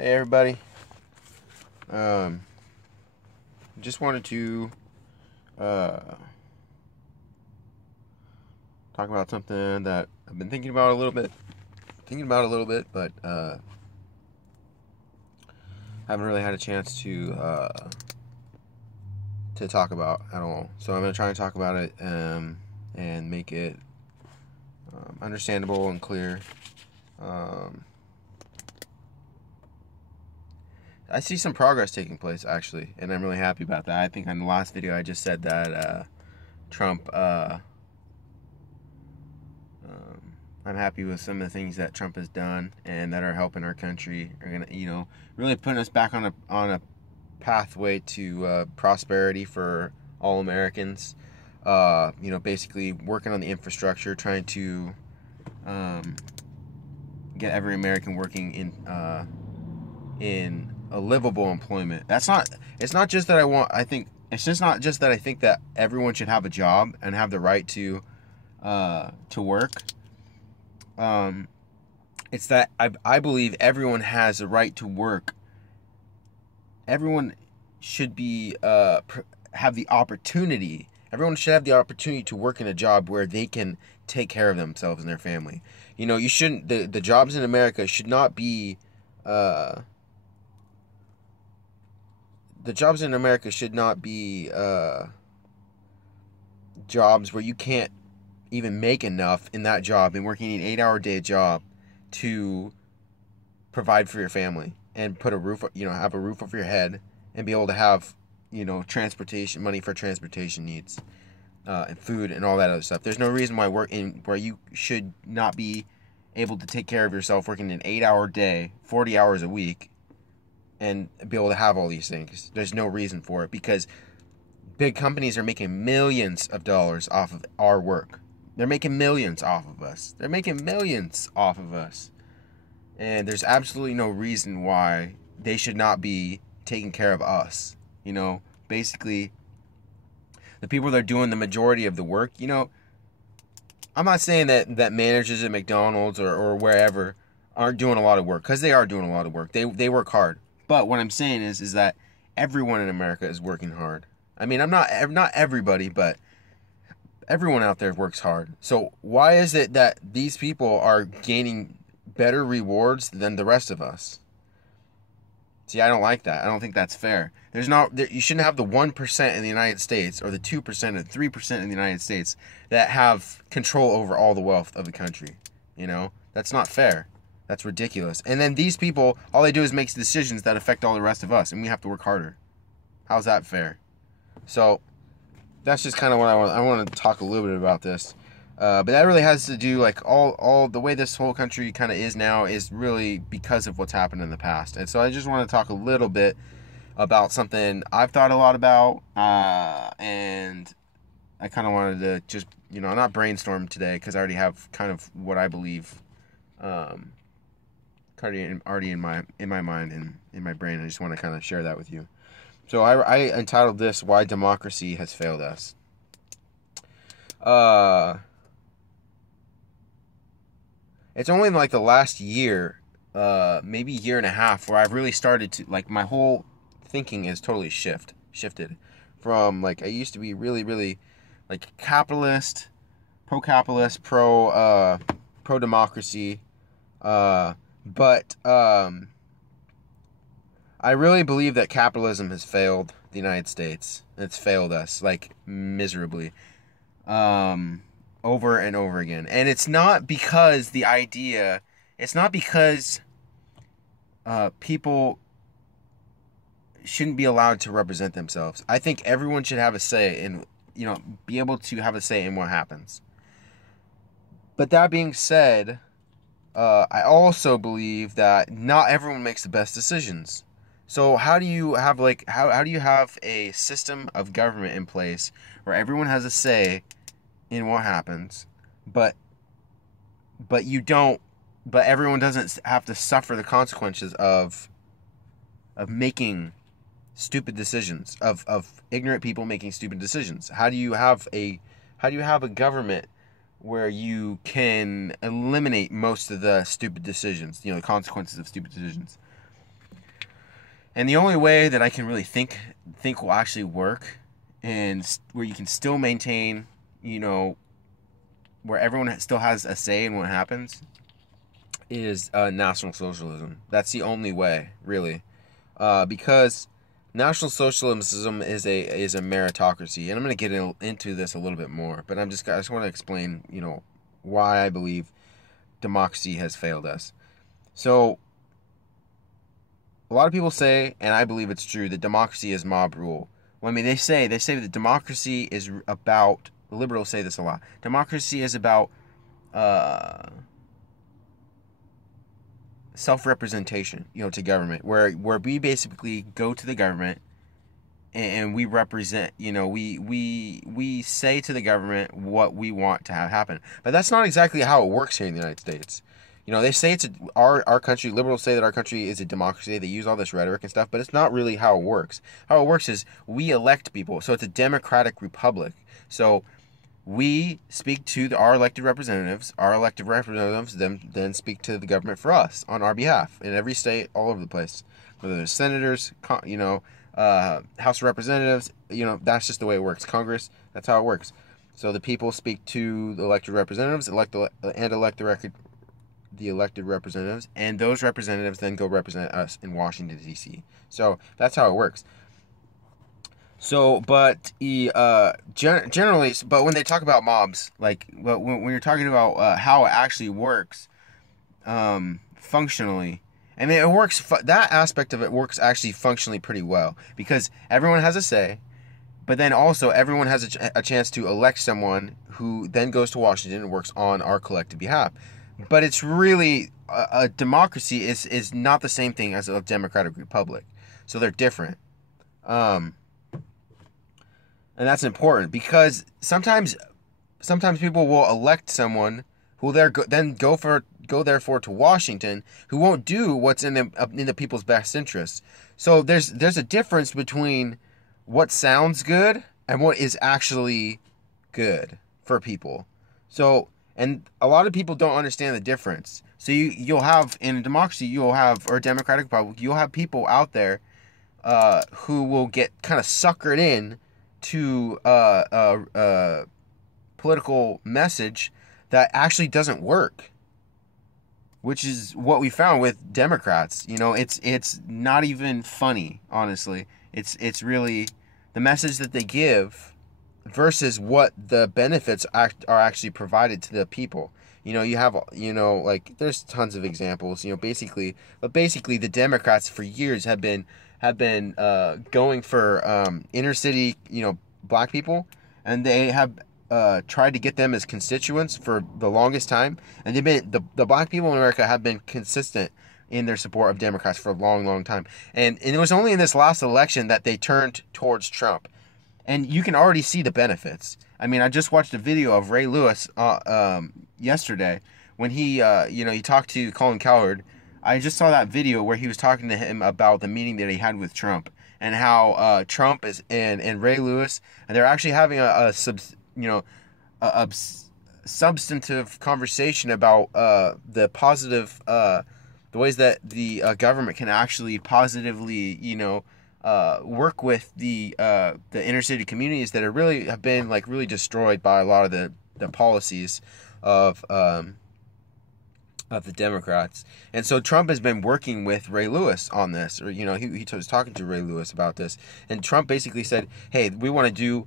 Hey everybody. Just wanted to talk about something that I've been thinking about a little bit, but haven't really had a chance to talk about at all. So I'm gonna try and talk about it and make it understandable and clear. I see some progress taking place, actually, and I'm really happy about that. I think on the last video I just said that Trump, I'm happy with some of the things that Trump has done and that are helping our country, are gonna, really putting us back on a pathway to prosperity for all Americans. Basically working on the infrastructure, trying to get every American working in a livable employment. It's not just that I think it's just not just that I think that everyone should have a job and have the right to work. It's that I believe everyone has a right to work. Everyone should be have the opportunity. Everyone should have the opportunity to work in a job where they can take care of themselves and their family. You shouldn't. The jobs in America should not be. The jobs in America should not be jobs where you can't even make enough in that job and working an 8-hour day job to provide for your family and put a roof, have a roof over your head and be able to have, transportation, money for transportation needs, and food and all that other stuff. There's no reason why where you should not be able to take care of yourself working an 8-hour day, 40 hours a week, and be able to have all these things. There's no reason for it because big companies are making millions of dollars off of our work. They're making millions off of us. And there's absolutely no reason why they should not be taking care of us. Basically, the people that are doing the majority of the work, I'm not saying that managers at McDonald's or wherever aren't doing a lot of work, because they are doing a lot of work. They work hard. But what I'm saying is that everyone in America is working hard. I mean, I'm not everybody, but everyone out there works hard. So why is it that these people are gaining better rewards than the rest of us? See, I don't like that. I don't think that's fair. You shouldn't have the 1% in the United States or the 2% or 3% in the United States that have control over all the wealth of the country. That's not fair. That's ridiculous. And then these people, all they do is make decisions that affect all the rest of us, and we have to work harder. How's that fair? So that's just kind of what I want to talk a little bit about this. But that really has to do, like, all the way this whole country kind of is now is really because of what's happened in the past. And so I just want to talk a little bit about something I've thought a lot about, and I kind of wanted to just, not brainstorm today because I already have kind of what I believe already in my mind and in my brain. I just want to kind of share that with you. So I entitled this "Why Democracy Has Failed Us." It's only like the last year, maybe year and a half, where I've really started to, like, my whole thinking is totally shifted from, like, I used to be really, really, like, capitalist, pro-capitalist, pro-democracy, but I really believe that capitalism has failed the United States. It's failed us, like, miserably, over and over again. And it's not because people shouldn't be allowed to represent themselves. I think everyone should have a say in, be able to have a say in what happens. But that being said, I also believe that not everyone makes the best decisions. So how do you have how do you have a system of government in place where everyone has a say in what happens, but everyone doesn't have to suffer the consequences of making stupid decisions, of ignorant people making stupid decisions? How do you have a government where you can eliminate most of the stupid decisions, the consequences of stupid decisions? And the only way that I can really think will actually work, and where you can still maintain, you know, where everyone still has a say in what happens, is National Socialism. That's the only way, really, because National Socialism is a meritocracy, and I'm going to get into this a little bit more. But I just want to explain, you know, why I believe democracy has failed us. So, a lot of people say, and I believe it's true, that democracy is mob rule. Well, I mean, they say that democracy is about. Liberals say this a lot. Democracy is about self-representation, you know, to government, where we basically go to the government and we represent, you know, we say to the government what we want to have happen. But that's not exactly how it works here in the United States. You know, they say our country, liberals say that our country is a democracy. They use all this rhetoric and stuff, but it's not really how it works. How it works is we elect people. So it's a democratic republic. So we speak to our elected representatives. Our elected representatives then speak to the government for us on our behalf in every state, all over the place. Whether they're senators, you know, House of Representatives, you know, that's just the way it works. Congress, that's how it works. So the people speak to the elected representatives, elect the elected representatives, and those representatives then go represent us in Washington, D.C. So that's how it works. So, but generally, but when they talk about mobs, like when you're talking about how it actually works, functionally, I mean, it works. That aspect of it works actually functionally pretty well because everyone has a say, but then also everyone has a chance to elect someone who then goes to Washington and works on our collective behalf. But it's really a democracy is not the same thing as a democratic republic, so they're different. And that's important because sometimes people will elect someone who then go therefore to Washington who won't do what's in the people's best interests. So there's a difference between what sounds good and what is actually good for people. So, and a lot of people don't understand the difference. So you'll have in a democracy, or a democratic republic, you'll have people out there who will get kind of suckered in to political message that actually doesn't work, which is what we found with Democrats. You know, it's not even funny, honestly. It's really the message that they give versus what the benefits are actually provided to the people. You know, you have, you know, like there's tons of examples, you know, basically the Democrats for years have been going for inner city, you know, black people, and they have tried to get them as constituents for the longest time, and they've been the black people in America have been consistent in their support of Democrats for a long time, and it was only in this last election that they turned towards Trump, and you can already see the benefits. I mean, I just watched a video of Ray Lewis yesterday when he he talked to Colin Cowherd. I just saw that video where he was talking to him about the meeting that he had with Trump and how Trump is and Ray Lewis, and they're actually having a substantive conversation about the positive the ways that the government can actually positively work with the inner city communities that have been like really destroyed by a lot of the policies of the Democrats. And so Trump has been working with Ray Lewis on this, or he was talking to Ray Lewis about this, and Trump basically said, hey, we want to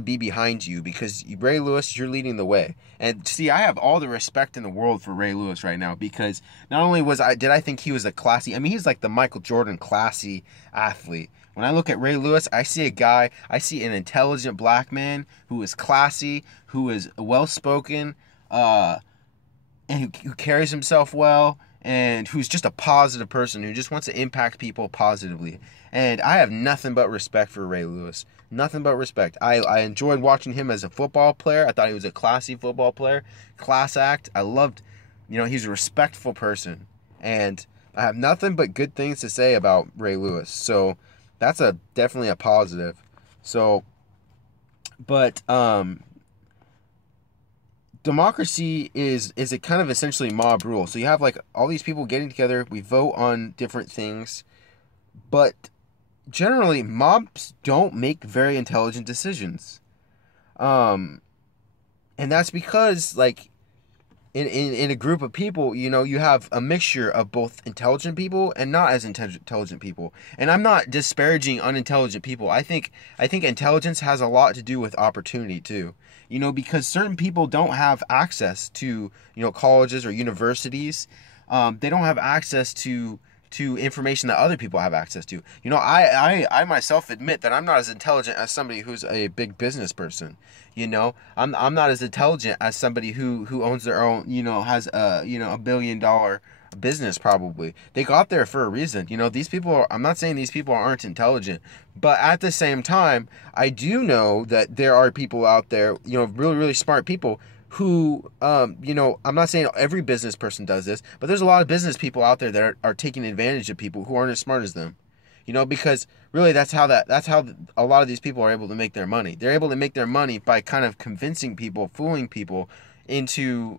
be behind you because Ray Lewis, you're leading the way. And see, I have all the respect in the world for Ray Lewis right now because not only did I think he was a classy, I mean, he's like the Michael Jordan classy athlete. When I look at Ray Lewis, I see an intelligent black man who is classy, who is well-spoken, and who carries himself well, and who's just a positive person who just wants to impact people positively. And I have nothing but respect for Ray Lewis. Nothing but respect. I enjoyed watching him as a football player. I thought he was a classy football player. Class act. I loved, he's a respectful person. And I have nothing but good things to say about Ray Lewis. So that's definitely a positive. So, but democracy is a kind of essentially mob rule. So you have like all these people getting together. We vote on different things. But generally, mobs don't make very intelligent decisions. Um, and that's because, like, in a group of people, you have a mixture of both intelligent people and not as intelligent people. And I'm not disparaging unintelligent people. I think intelligence has a lot to do with opportunity too. Because certain people don't have access to, colleges or universities. They don't have access to information that other people have access to. I myself admit that I'm not as intelligent as somebody who's a big business person. I'm not as intelligent as somebody who owns their own, has $1 billion business probably. They got there for a reason. These people I'm not saying these people aren't intelligent, but at the same time, I do know that there are people out there, really, really smart people who, I'm not saying every business person does this, but there's a lot of business people out there that are taking advantage of people who aren't as smart as them. Because really that's how a lot of these people are able to make their money. They're able to make their money by kind of convincing people, fooling people into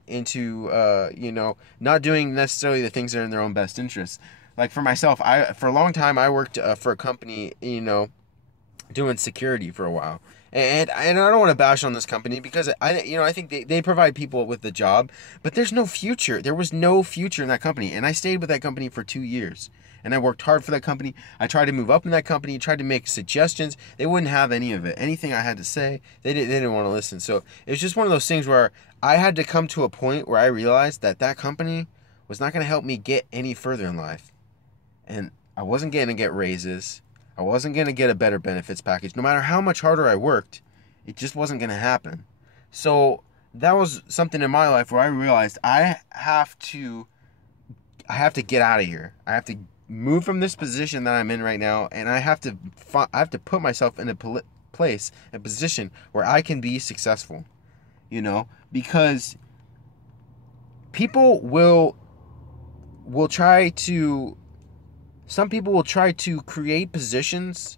not doing necessarily the things that are in their own best interest. Like for myself, for a long time I worked for a company, doing security for a while. And I don't want to bash on this company because I think they provide people with the job, but there's no future. There was no future in that company, and I stayed with that company for 2 years. And I worked hard for that company. I tried to move up in that company, tried to make suggestions. They wouldn't have any of it. Anything I had to say, they didn't want to listen. So it was just one of those things where I had to come to a point where I realized that company was not going to help me get any further in life. And I wasn't going to get raises. I wasn't going to get a better benefits package. No matter how much harder I worked, it just wasn't going to happen. So that was something in my life where I realized I have to get out of here. I have to move from this position that I'm in right now, and I have to put myself in a position where I can be successful. Because people will try to some people will try to create positions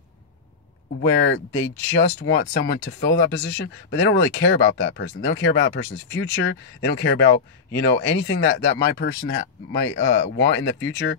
where they just want someone to fill that position, but they don't really care about that person. They don't care about that person's future. They don't care about, anything that my person might want in the future.